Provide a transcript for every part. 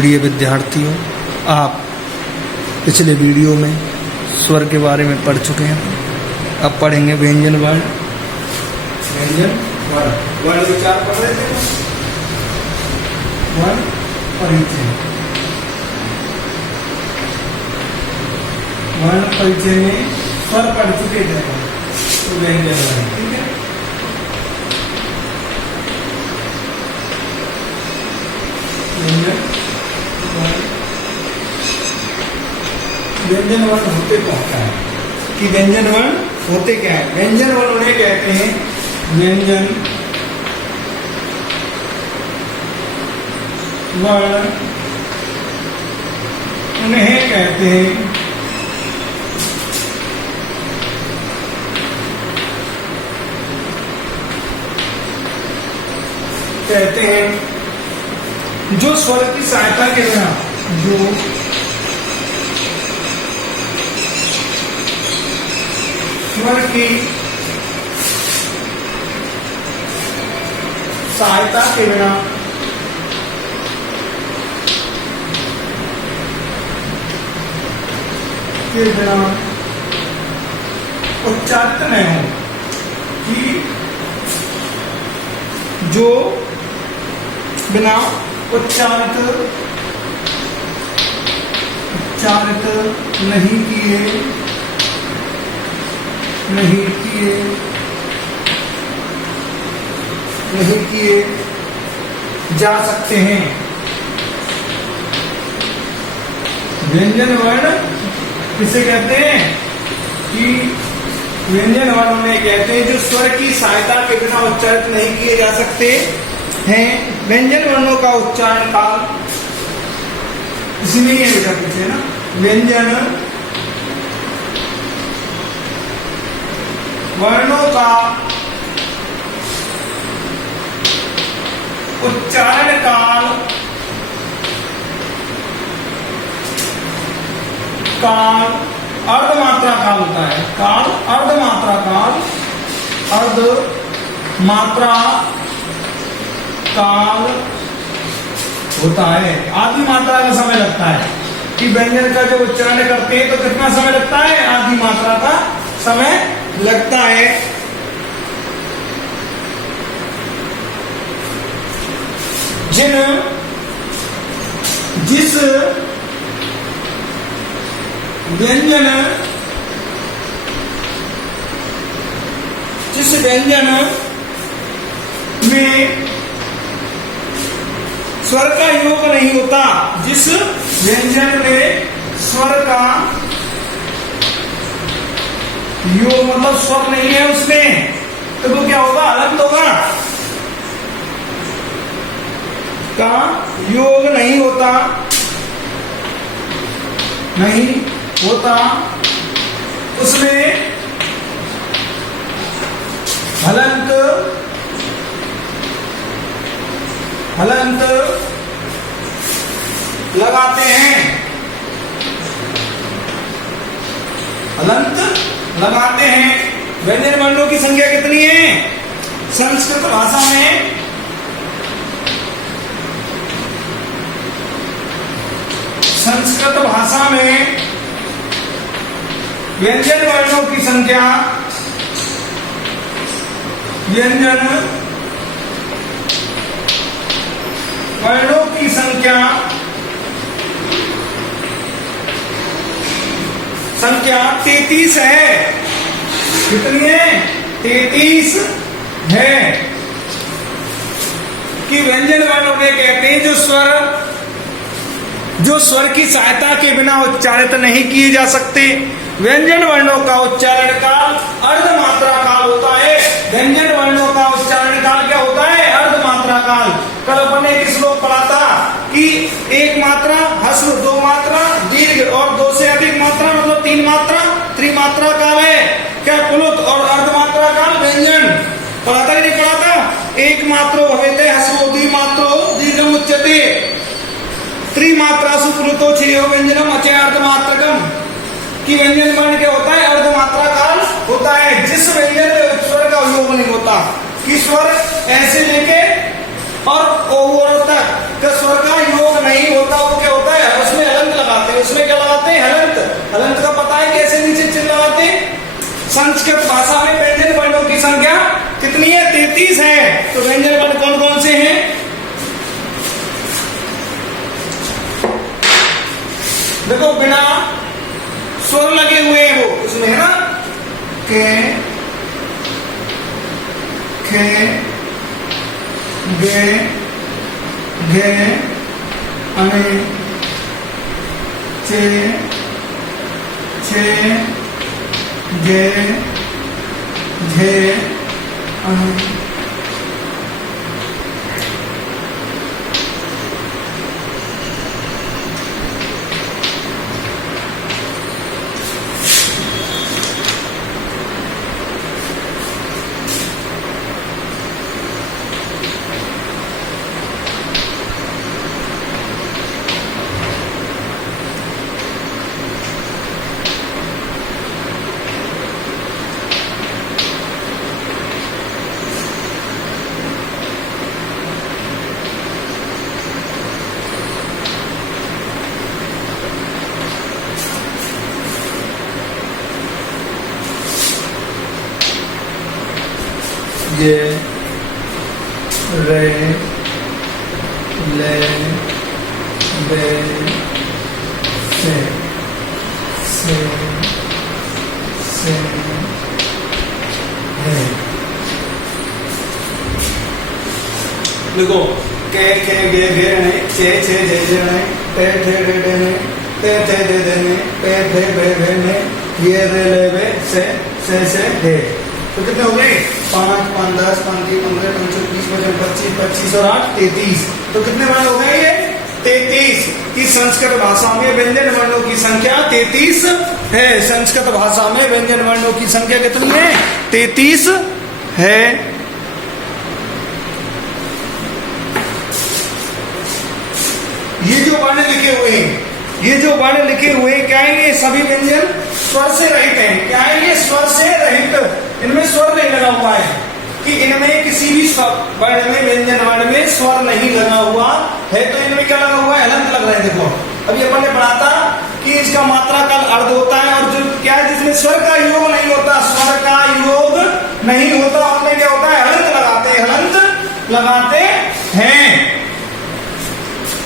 प्रिय विद्यार्थियों, आप पिछले वीडियो में स्वर के बारे में पढ़ चुके हैं। अब पढ़ेंगे व्यंजन वर्ण। व्यंजन वर्ण वर्ण विचार पढ़ रहे थे। वर्ण परिचय। वर्ण परिचय में स्वर पढ़ चुके थे, तो व्यंजन वर्ण, ठीक है। व्यंजन वर्ण होते क्या है कि व्यंजन वर्ण होते क्या है? व्यंजन वर्ण उन्हें कहते हैं, व्यंजन वर्ण उन्हें कहते हैं जो स्वर की सहायता के बिना, जो स्वर की सहायता के बिना उच्चारित नहीं हो, कि जो बिना उच्चारित नहीं किए जा सकते हैं। व्यंजन वर्ण किसे कहते हैं? कि व्यंजन वर्ण उन्हें कहते हैं जो स्वर की सहायता के बिना उच्चारित नहीं किए जा सकते हैं। व्यंजन वर्णों का उच्चारण काल, इसमें ये लिखा पीछे ना, व्यंजन वर्णों का उच्चारण काल अर्धमात्रा काल होता है। अर्धमात्रा काल होता है। आधी मात्रा का समय लगता है कि व्यंजन का जब उच्चारण करते हैं तो कितना समय लगता है? आधी मात्रा का समय लगता है। जिस व्यंजन में स्वर का योग नहीं होता, जिस व्यंजन में स्वर का योग मतलब स्वर नहीं है उसमें, तो वो क्या होगा? हलंत होगा, का योग नहीं होता उसमें हलंत लगाते हैं। व्यंजन वर्णों की संख्या कितनी है? संस्कृत भाषा में व्यंजन वर्णों की संख्या, वर्णों की संख्या 33 है। कितनी है? 33 है। कि व्यंजन वर्ण उन्हें कहते हैं जो स्वर की सहायता के बिना उच्चारित नहीं किए जा सकते। व्यंजन वर्णों का उच्चारण काल अर्धमात्रा काल होता है। व्यंजन वर्णों का उच्चारण काल क्या होता है? अर्धमात्रा काल। कल अपन ने एक श्लोक पढ़ा था कि एक मात्रा ह्रस्व, दो मात्रा दीर्घ और दो से अधिक मात्रा मतलब तीन मात्रा त्रिमात्रा काल है। क्या प्लुत और अर्धमात्रा काल व्यंजन पढ़ा था कि नहीं पढ़ा था? एक मात्रो भवेते ह्रस्वो द्विमात्रो दीर्घम उच्यते त्रिमात्रासु प्लुतो छेयो व्यंजनम अचय अर्धमात्रकम। कि व्यंजन वर्ण क्या होता है? अर्धमात्रा काल होता है, जिस व्यंजन में स्वर का योग नहीं होता, कि स्वर ऐसे लेके और ओवर तक स्वर का योग नहीं होता वो क्या होता है, उसमें हलंत लगाते हैं। उसमें क्या लगाते हैं, हलंत। हलंत का पता है कैसे नीचे चिन्ह लगाते हैं। संस्कृत भाषा में व्यंजन वर्णों की संख्या कितनी है, 33 है। तो व्यंजन वर्ण कौन कौन से हैं, देखो बिना स्वर लगे हुए हैं वो उसमें, है ना, के, गे, घे, अने, चे, छे, गे, झे, अने। ये, रे, ले, बे, से, है। देखो के, गे, गे ने, चे, जे, जे ने, टे, डे ने, ते, दे ने, पे, भे ने, ये, रे, ले, बे, से, है। तो कितने हो गए, 5, 5, 10, 5, 3, 15, 20, 25, 25 और 8, 33। तो कितने वर्ण हो गए ये, 33। की संस्कृत भाषा में व्यंजन वर्णों की संख्या 33 है। संस्कृत भाषा में व्यंजन वर्णों की संख्या कितनी है, 33 है। ये जो वर्ण लिखे हुए हैं, ये जो वर्ण लिखे हुए क्या है, ये सभी व्यंजन स्वर से रहित हैं। क्या है ये, स्वर से रहित। इनमें स्वर नहीं लगा हुआ है, कि इनमें किसी भी वर्ण में, व्यंजन वर्ण में स्वर नहीं लगा हुआ है। तो इनमें क्या लगा हुआ है, हलंत लग रहे हैं। देखो अभी अपन ने पढ़ा था कि इसका मात्रा काल अर्ध होता है, और जो क्या है जिसमें स्वर का योग नहीं होता, स्वर का योग नहीं होता, उनमें क्या होता है, हलंत लगाते हैं, हलंत लगाते हैं।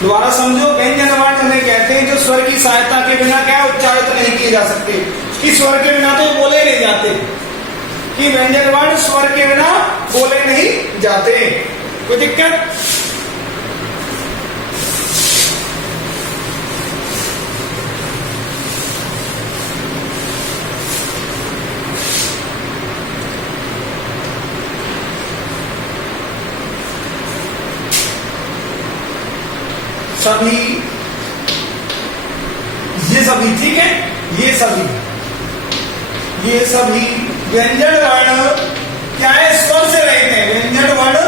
दोबारा समझो, व्यंजन वर्ण उन्हें कहते हैं जो स्वर की सहायता के बिना क्या उच्चारित नहीं किए जा सकते, कि स्वर के बिना तो बोले नहीं जाते, कि व्यंजन वर्ण स्वर के बिना बोले नहीं जाते। कोई दिक्कत, सभी, ये सभी, ठीक है, ये सभी व्यंजन वर्ण क्या है, स्वर से रहित है। व्यंजन वर्ण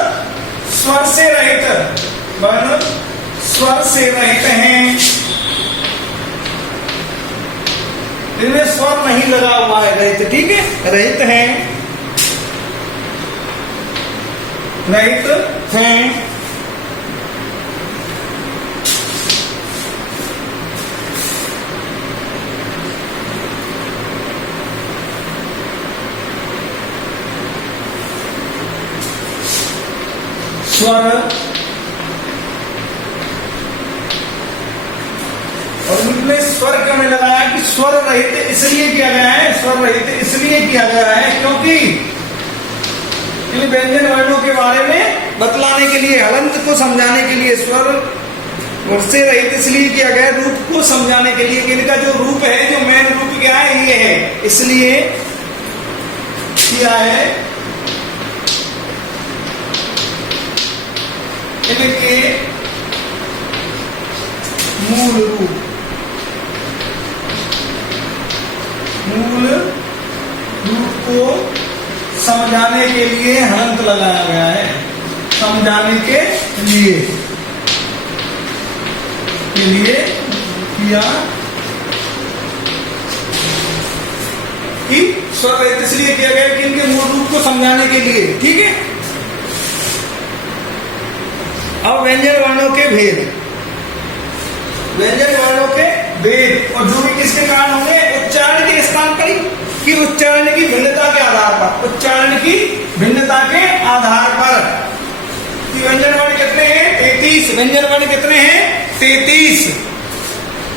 स्वर से रहित, वर्ण स्वर से रहित हैं। इनमें स्वर नहीं लगा हुआ है, रहित, ठीक है, रहित हैं, रहित हैं। स्वर, और इनमें स्वर क्यों नहीं लगाया, कि स्वर रहित इसलिए किया गया है, स्वर रहित इसलिए किया गया है क्योंकि इन व्यंजन वर्णों के बारे में बतलाने के लिए, हलंत को समझाने के लिए स्वर से रहित इसलिए किया गया, रूप को समझाने के लिए, इनका जो रूप है, जो मेन रूप क्या है, ये है, इसलिए किया है। इनके मूल रूप को समझाने के लिए हलंत लगाया गया है, समझाने के लिए किया, कि स्वर इसलिए किया गया कि इनके मूल रूप को समझाने के लिए, ठीक है। अब व्यंजन वर्णों के भेद, व्यंजन वर्णों के भेद, और जो भी किसके कारण होंगे, उच्चारण के स्थान पर ही, कि उच्चारण की भिन्नता के आधार पर, उच्चारण की भिन्नता के आधार पर। कि व्यंजन वर्ण कितने हैं? 33। व्यंजन वर्ण कितने हैं? 33।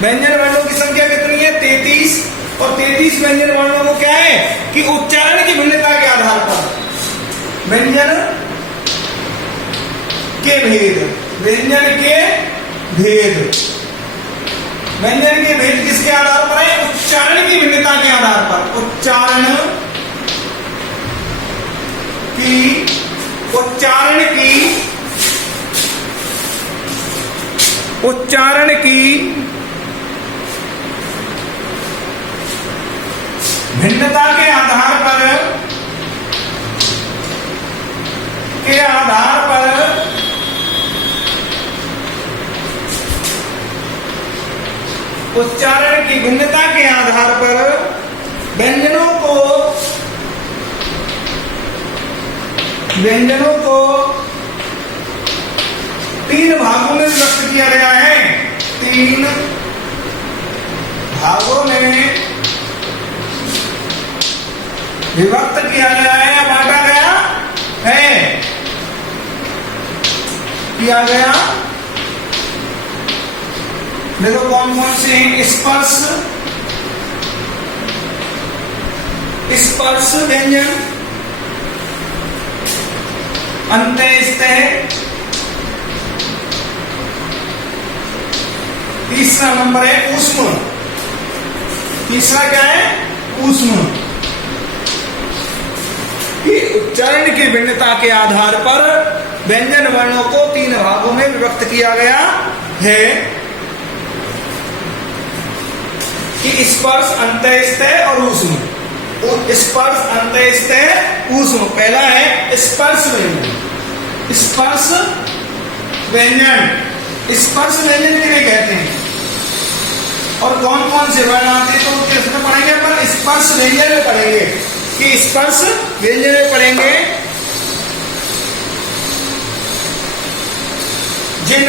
व्यंजन वर्णों की संख्या कितनी है? 33। और 33 व्यंजन वर्णों को क्या है कि उच्चारण की भिन्नता के आधार पर व्यंजन के भेद, व्यंजन के भेद, व्यंजन के भेद किसके आधार पर है? उच्चारण की भिन्नता के आधार पर। उच्चारण की भिन्नता के आधार पर उच्चारण की भिन्नता के आधार पर व्यंजनों को 3 भागों में विभक्त किया गया है। 3 भागों में विभक्त किया गया है या बांटा गया है, किया गया। देखो कौन कौन से हैं? स्पर्श व्यंजन, अंत्यस्थ। तीसरा नंबर है ऊष्म। तीसरा क्या है? ऊष्म। उच्चारण की भिन्नता के आधार पर व्यंजन वर्णों को 3 भागों में विभक्त किया गया है कि स्पर्श, अंत्यस्थ और ऊष्म। स्पर्श, अंत्यस्थ, ऊष्म। पहला है स्पर्श व्यंजन। स्पर्श व्यंजन, स्पर्श व्यंजन किन्हें कहते हैं और कौन कौन से वर्ण आते हैं, तो किसमें पढ़ेंगे अपन? स्पर्श व्यंजन में पढ़ेंगे। कि स्पर्श व्यंजन में पढ़ेंगे जिन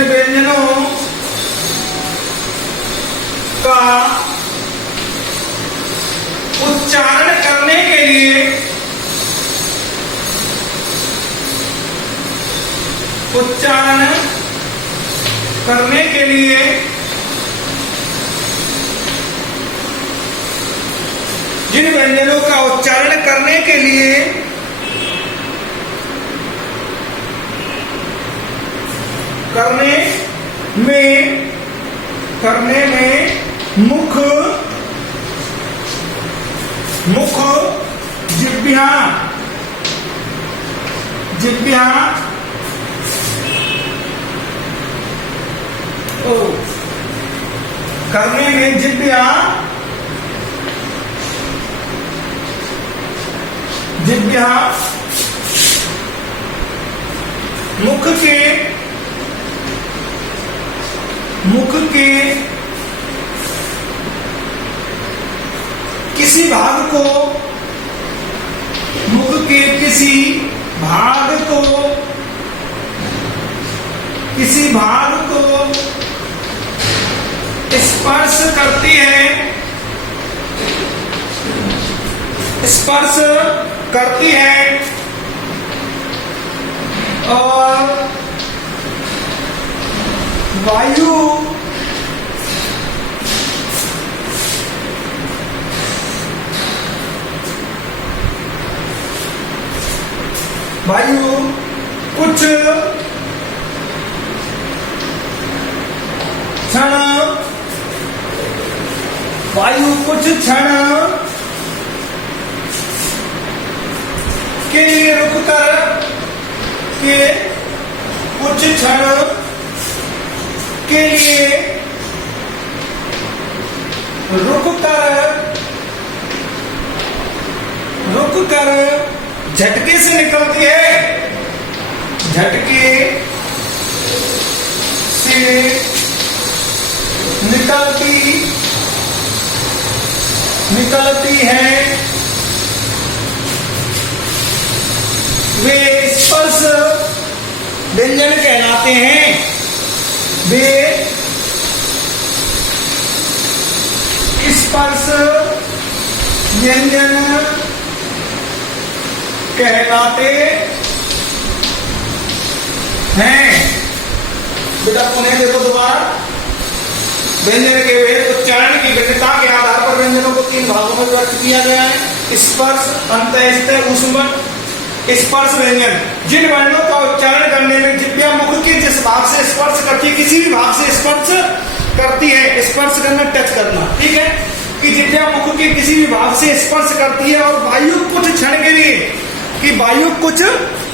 व्यंजनों का उच्चारण करने के लिए जिन व्यंजनों का उच्चारण करने के लिए करने में मुख, जिह्वा करने में जिह्वा मुख के किसी भाग को, मुख के किसी भाग को स्पर्श करती है और वायु कुछ क्षण के लिए रुक कर झटके से निकलती है, निकलती है वे स्पर्श व्यंजन कहलाते हैं। वे स्पर्श व्यंजन कहलाते हैं। बेटा पुनः देखो दोबारा, व्यंजन के वेद उच्चारण की भिन्नता के आधार पर व्यंजनों को 3 भागों में व्यक्त किया गया है। स्पर्श, अंतःस्थ, ऊष्म। स्पर्श व्यंजन जिन वर्णों का उच्चारण करने में जिह्वा मुख के जिस भाग से स्पर्श करती है, किसी भी भाग से स्पर्श करती है, स्पर्श करना, टच करना, ठीक है, कि जिह्वा मुख के किसी भी भाग से स्पर्श करती है और वायु कुछ क्षण के लिए, कि वायु कुछ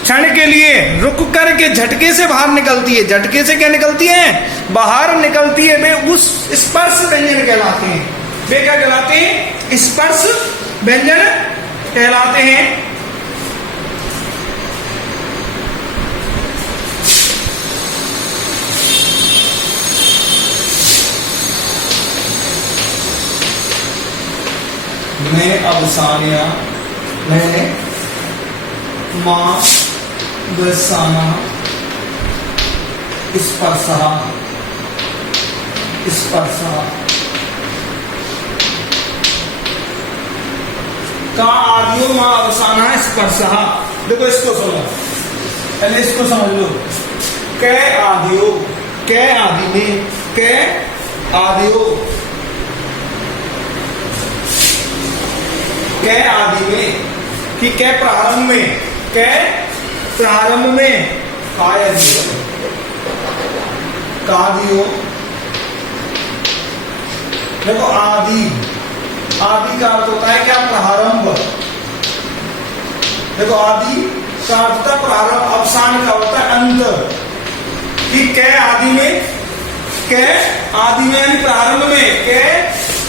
क्षण के लिए रुक करके झटके से बाहर निकलती है। झटके से क्या निकलती है? बाहर निकलती है। वे उस स्पर्श व्यंजन कहलाते हैं। वे क्या कहलाते हैं? स्पर्श व्यंजन कहलाते हैं। मैं अवसानिया, मैंने मां वसाना, स्पर्शा, स्पर्शा का आदियो मां अवसाना स्पर्शा। देखो इसको समझो, पहले इसको समझ लो। कै आदियो, कै आदि में, कै आदियो, कै आदि में, कि कै प्रारंभ में, कै प्रारंभ में, कादियो। देखो आदि, आदि का अर्थ होता है क्या? प्रारंभ। देखो आदि का अर्थ होता है प्रारंभ, अवसान का होता है अंत। कि कै आदि में, कै आदि में यानी प्रारंभ में, कै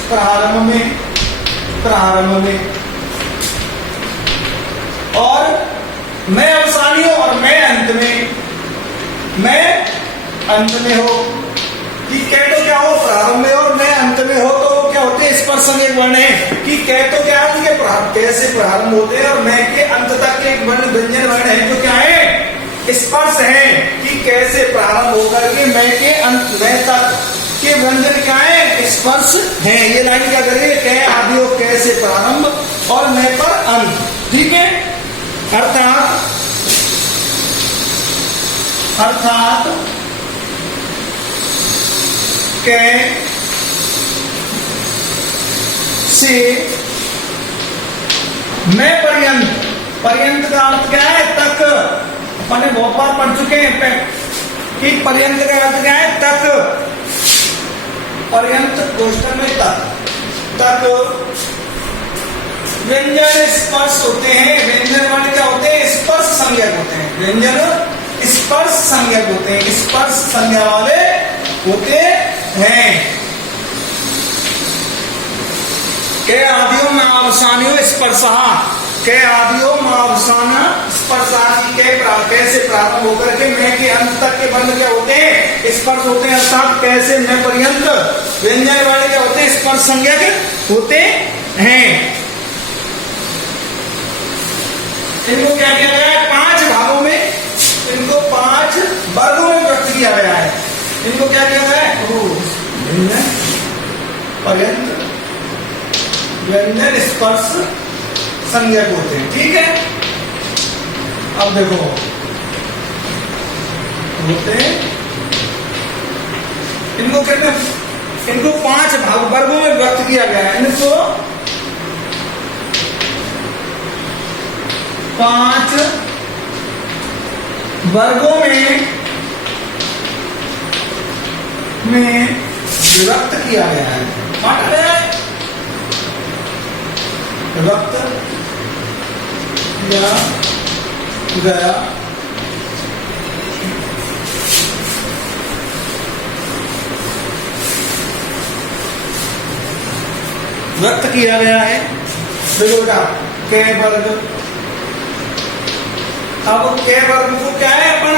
प्रारंभ में, प्रारंभ में, और मैं अवसानी हूं और मैं अंत में, मैं अंत में हो। कि कै तो क्या हो? प्रारंभ में, और मैं अंत में हो, तो क्या होते हैं? स्पर्श संज्ञक वर्ण है। कि कै तो क्या है? उनके कैसे प्रारंभ होते हैं, और मैं के अंत तक के एक वर्ण, व्यंजन वर्ण है जो क्या है? स्पर्श है। कि कैसे प्रारंभ होकर के मैं के अंत, मैं तक के व्यंजन क्या है? स्पर्श है। ये लाइन क्या करेंगे? कै आदि हो, कैसे प्रारंभ, और मैं पर अंत, ठीक है। अर्थात कै से मैं पर्यंत, पर्यंत का अर्थ क्या है? तक। अपने बहुत बार पढ़ चुके हैं कि पर्यंत का अर्थ क्या है? तक। पर्यंत क्वेश्चन में तक, तक व्यंजन स्पर्श होते हैं। व्यंजन वर्ण क्या होते हैं? स्पर्श संज्ञक होते हैं। व्यंजन स्पर्श संज्ञक होते हैं, स्पर्श संज्ञा वाले होते हैं। के आदियो में अवसानियो स्पर्शा, के आदियो में अवसान स्पर्शा, की कैसे प्रारंभ होकर के मैं के अंत तक के वर्ण क्या होते हैं? स्पर्श होते हैं। अर्थात कैसे मैं पर्यंत व्यंजन वाले क्या होते हैं? स्पर्श संज्ञक होते हैं। इनको क्या किया गया है? 5 भागों में, इनको 5 वर्गों में व्यक्त किया गया है। इनको क्या किया गया है? व्यंजन, पर्यंत, व्यंजन स्पर्श संज्ञक होते हैं, ठीक है। अब देखो होते हैं, इनको कहते हैं, इनको 5 भाग वर्गों में व्यक्त किया गया है। इनको 5 वर्गों में विभक्त किया गया है। बांटा गया है, विभक्त किया गया। व्यक्त किया गया है। देखो बेटा, कै वर्ग, अब कै वर्ग को क्या है? अपन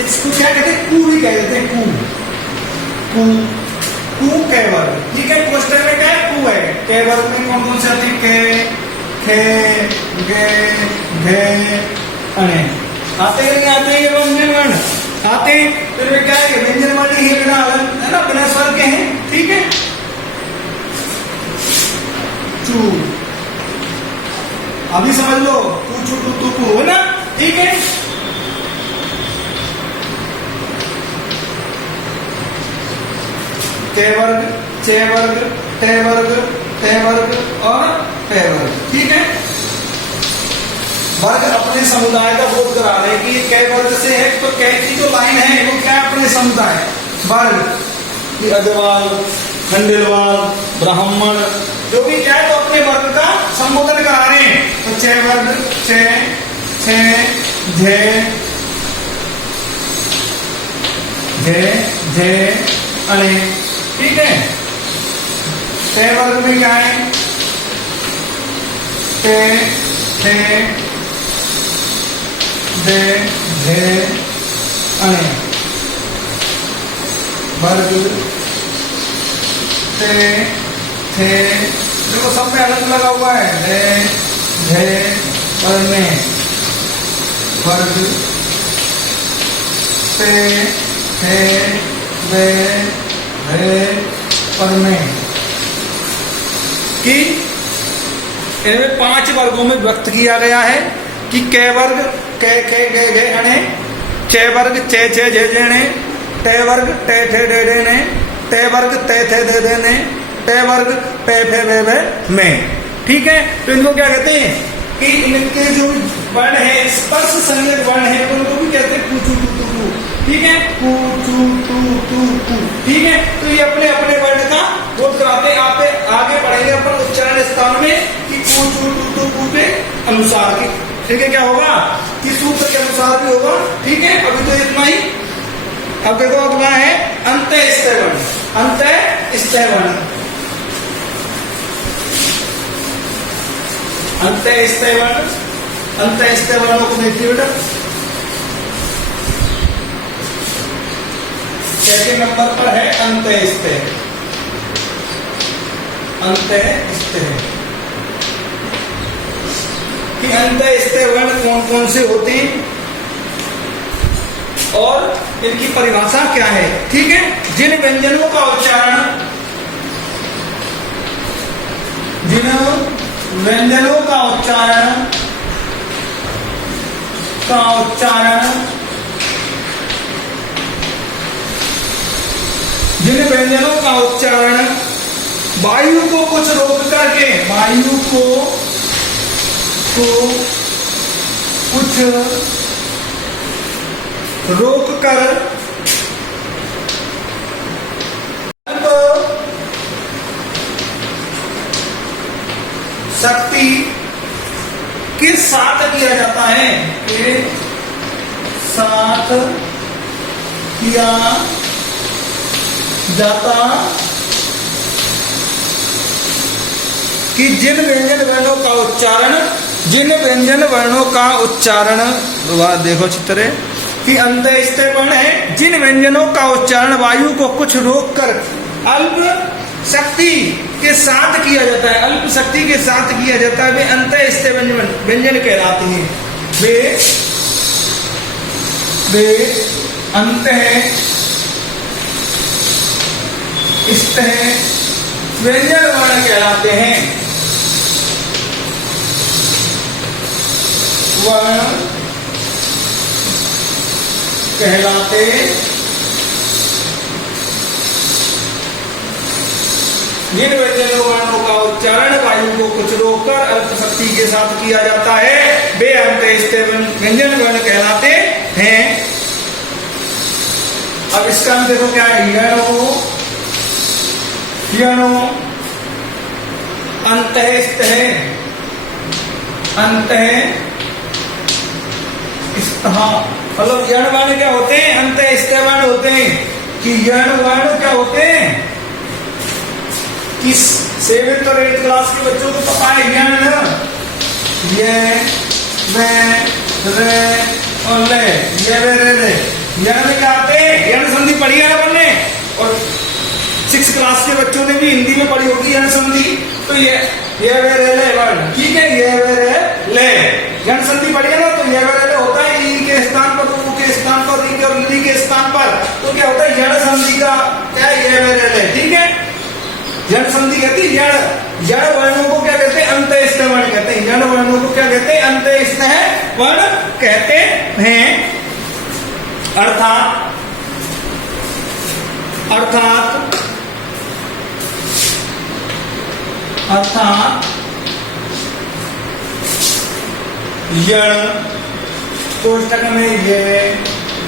इसको क्या कहते हैं? कू भी कह देते हैं, कू, कू, कू कै वर्ग, ठीक है। क्वेश्चन में क्या है? कू है। कै वर्ग में कौन कौन से आते हैं? कै, खे, गे, घे, अणे। आते हैं नहीं आते ये व्यंजन वर्ण? आते हैं। फिर वे क्या है, व्यंजन वर्ण ही बिना है ना, बिना स्वर के हैं, ठीक है। चू, अभी समझ लो, तू चू तू तू है ना, ठीक है। के वर्ग, चे वर्ग, टे वर्ग, ते वर्ग और ते वर्ग, ठीक है। वर्ग अपने समुदाय का बोध करा रहे हैं कि ये कै वर्ग से है, तो कै की जो लाइन है वो क्या है, अपने समुदाय वर्ग की अग्रवाल, खंडेलवाल, ब्राह्मण, जो भी क्या है तो अपने वर्ग का संबोधन करा रहे हैं। तो चे वर्ग, चे, छे, झे, झे, झे, अणे, ठीक है। ते वर्ग में क्या है, ते, थे, दे, धे, अणे, वर्ग, ते, थे, देखो सब में अलग लगा हुआ है, दे, धे, अणे, वर्ग, ते, थे, दे, धे, अणे, कि इनमें 5 वर्गों में व्यक्त किया गया है कि कै वर्ग, कै खे गे गे अणे, चे वर्ग, चे छे झे झे, टे वर्ग, टे ठे डे डे ने, टे वर्ग, ते थे दे दे ने, टे वर्ग, पे फे वे वे में, ठीक है। तो इनको क्या कहते हैं कि इनके जो वर्ण है, स्पर्श संज्ञक वर्ण है, उनको भी कहते हैं कू चू टू टू टू, ठीक है, कू चू टू टू टू, ठीक है। तो ये अपने अपने वर्ण का बोध कराते हैं। आप आगे पढ़ेंगे अपन उच्चारण स्थान में कि कू चू टू टू कू के अनुसार की, ठीक है, क्या होगा कि सूत्र के अनुसार भी होगा, ठीक है। अभी तो इतना ही। अब देखो अगला है अंत्य स्थिर वर्ण, अंत्य स्थिर वर्ण, अंत्य स्थिर वर्ण, अंत्य स्थिर वर्णों को देखिए बेटा, कैसे नंबर पर है अंत्य स्थिर, अंत्य स्थिर, कि अंत्य स्थिर वर्ण कौन कौन से होते हैं और इनकी परिभाषा क्या है, ठीक है। जिन व्यंजनों का उच्चारण, जिन व्यंजनों का उच्चारण जिन व्यंजनों का उच्चारण वायु को कुछ रोक करके, वायु को कुछ रोक कर शक्ति के साथ किया जाता है, के साथ किया जाता, कि जिन व्यंजन वर्णों का उच्चारण, जिन व्यंजन वर्णों का उच्चारण, देखो चित्र कि अंत्य स्थिर वर्ण है, जिन व्यंजनों का उच्चारण वायु को कुछ रोक कर अल्प शक्ति के साथ किया जाता है, अल्प शक्ति के साथ किया जाता है, वे अंत्य स्थिर व्यंजन कहलाते हैं। वे अंत्य स्थिर व्यंजन वर्ण कहलाते हैं। वर्ण कहलाते जिन व्यंजन वर्णों का उच्चारण वायु को कुछ रोककर अल्प शक्ति के साथ किया जाता है, वे अंत्य स्थिर व्यंजन वर्ण कहलाते हैं। अब इसका हम देखो क्या है, यणो अंत्य स्थिर, अंत्य मतलब यण वर्ण क्या होते हैं, अंत्य स्थिर वर्ण होते हैं। कि यण वर्ण क्या होते हैं, कि 7th और 8th क्लास के बच्चों को पता है यण, ये वे रे और ले, ये वे रे रे, यण में क्या आते हैं, यण संधि पढ़ी है ना बनने, और 6 क्लास के बच्चों ने भी हिंदी में पढ़ी होगी यण संधि। तो ये वे रे ले वर्ण, ठीक है, ये वे रे ले यण संधि पढ़ी है ना। तो ये वे रे ले होता है ई के स्थान पर, ऊ के स्थान पर, री के और ली के स्थान पर। तो क्या होता है यण संधि का क्या है, ये वे रे ले, ठीक है। यण संधि कहती है यण वर्णों को क्या कहते हैं, अंत्यस्थ वर्ण कहते हैं। यण वर्णों को क्या कहते हैं, अंत्यस्थ वर्ण कहते हैं। अर्थात यण कोष्टक में ये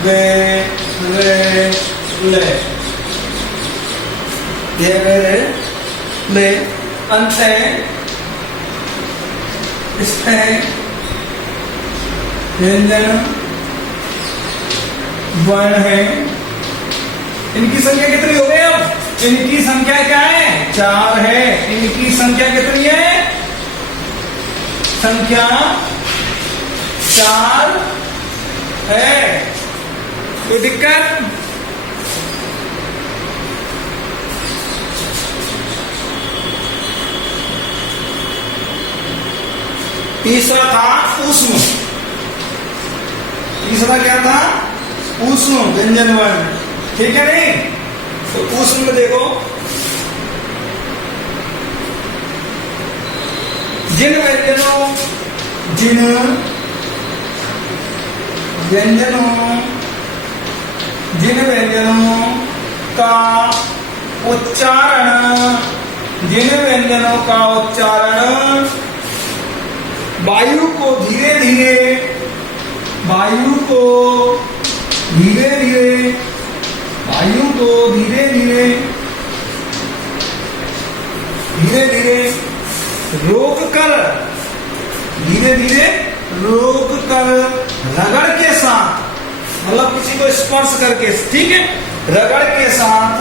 वे रे ले, ये वे रे ले अंत्य व्यंजन वर्ण है। इनकी संख्या कितनी हो गई अब, इनकी संख्या क्या है, 4 है। इनकी संख्या कितनी है, संख्या 4 है। कोई दिक्कत, तीसरा था ऊष्म। तीसरा क्या था, ऊष्म व्यंजन वर्ण, ठीक है नहीं। तो ऊष्म में देखो, जिन व्यंजनों का उच्चारण वायु को धीरे धीरे रोक कर रगड़ के साथ, मतलब किसी को स्पर्श करके, ठीक है, रगड़ के साथ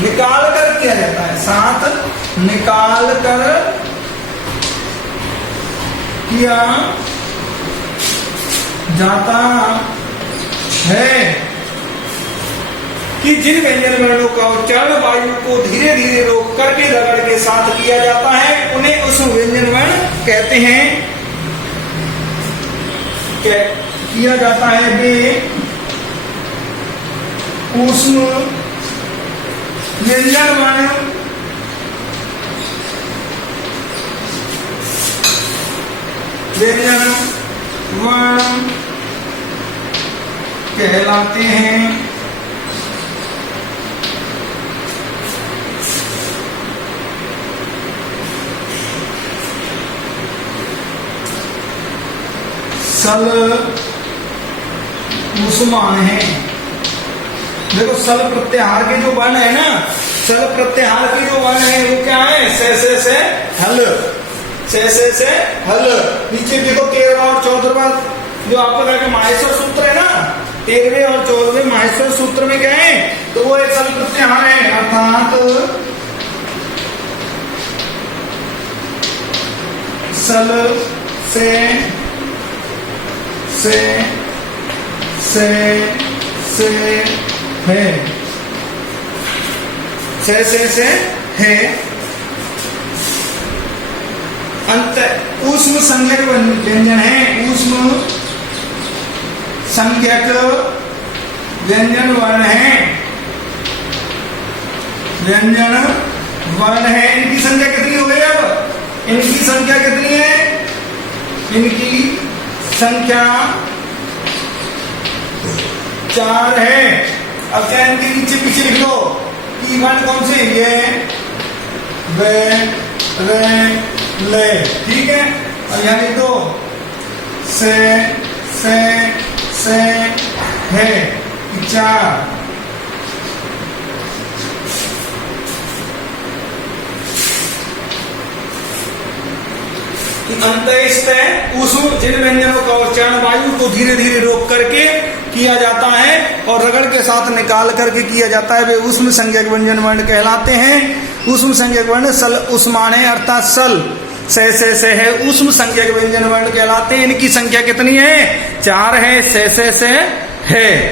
निकाल कर किया जाता है, साथ निकाल कर किया जाता है कि जिन व्यंजन वर्णों का उच्चारण वायु को धीरे धीरे रोक करके रगड़ के साथ किया जाता है, उन्हें उस व्यंजन वर्ण कहते हैं, किया जाता है वे ऊष्म व्यंजन वर्ण कहलाते हैं। सल मुसलमान है। देखो सल प्रत्याहार के जो वर्ण है ना, सल प्रत्याहार के जो वर्ण है वो क्या है, से हल, से हल। नीचे देखो 13वां और 14वां जो आपका का माहेश्वर सूत्र है ना, 13वें और 14वें माहेश्वर सूत्र में क्या है, तो वो एक सल प्रत्याहार है। अर्थात सल से है अंत ऊष्म संज्ञक व्यंजन है। ऊष्म संज्ञक व्यंजन वर्ण है, इनकी संख्या कितनी हो गई, अब इनकी संख्या कितनी है, इनकी संख्या 4 है। अब क्या इनके नीचे पीछे लिख लो कि वर्ण कौन से, ये वे रे ले, ठीक है। और यहाँ लिख दो से है 4। ऊष्म जिन व्यंजनों का उच्चारण वायु को धीरे धीरे रोक करके किया जाता है और रगड़ के साथ निकाल करके किया जाता है, वे ऊष्म संज्ञक व्यंजन वर्ण कहलाते हैं। ऊष्म संज्ञक वर्ण सल उस्मान है, अर्थात सल से है, ऊष्म संज्ञक व्यंजन वर्ण कहलाते हैं। इनकी संख्या कितनी है? 4 है, से है।